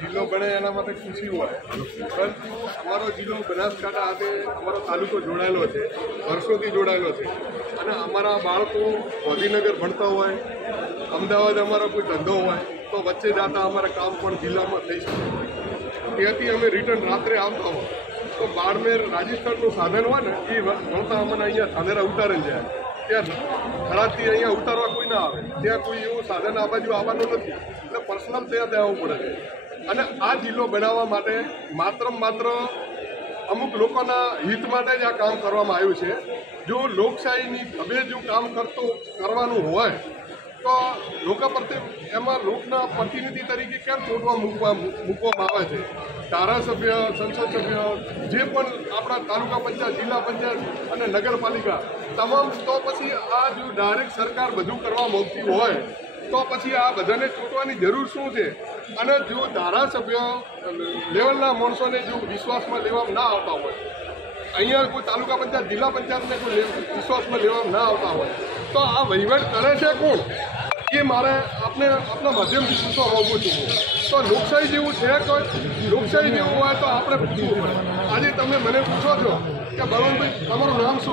જિલ્લો બને એના માટે ખુશી હોય, પરંતુ અમારો જિલ્લો બનાસકાંઠા સાથે અમારો તાલુકો જોડાયેલો છે, વર્ષોથી જોડાયેલો છે અને અમારા બાળકો ગાંધીનગર ભણતા હોય, અમદાવાદ અમારો કોઈ ધંધો હોય તો વચ્ચે જતા અમારે કામ પણ જિલ્લામાં થઈ શકે. ત્યાંથી અમે રિટર્ન રાત્રે આવતા હોય તો બારમેર રાજસ્થાનનું સાધન હોય ને એ ભણતા અમને અહીંયા ધાનેરા ઉતારે જાય. ત્યાં ખરાબથી અહીંયા ઉતારવા કોઈ ના આવે, ત્યાં કોઈ એવું સાધન આ બાજુ આવવાનું નથી, એટલે પર્સનલ ત્યાં દેવું પડે છે. અને આ જિલ્લો બનાવવા માટે માત્ર અમુક લોકોના હિત માટે જ આ કામ કરવામાં આવ્યું છે. જો લોકશાહીની ઢબે જો કામ કરવાનું હોય તો લોકો પ્રત્યે એમાં લોકના પ્રતિનિધિ તરીકે કેમ ચૂંટવા મૂકવામાં આવે છે? ધારાસભ્ય, સંસદ સભ્ય, જે પણ આપણા તાલુકા પંચાયત, જિલ્લા પંચાયત અને નગરપાલિકા તમામ, તો પછી આ જો ડાયરેક્ટ સરકાર બધું કરવા માંગતી હોય તો પછી આ બધાને ચૂંટવાની જરૂર શું છે? અને જો ધારાસભ્ય લેવલના માણસોને જો વિશ્વાસમાં લેવામાં ના આવતા હોય, અહીંયા કોઈ તાલુકા પંચાયત, જિલ્લા પંચાયતને કોઈ વિશ્વાસમાં લેવામાં ના આવતા હોય તો આ વહીવટ કરે છે કોણ? એ મારે આપણા માધ્યમથી પૂછવા માગું છું. તો લોકશાહી જેવું છે કોઈ? લોકશાહી જેવું હોય તો આપણે પૂછવું પડે. આજે તમે મને પૂછો છો કે બળવંતભાઈ તમારું નામ શું?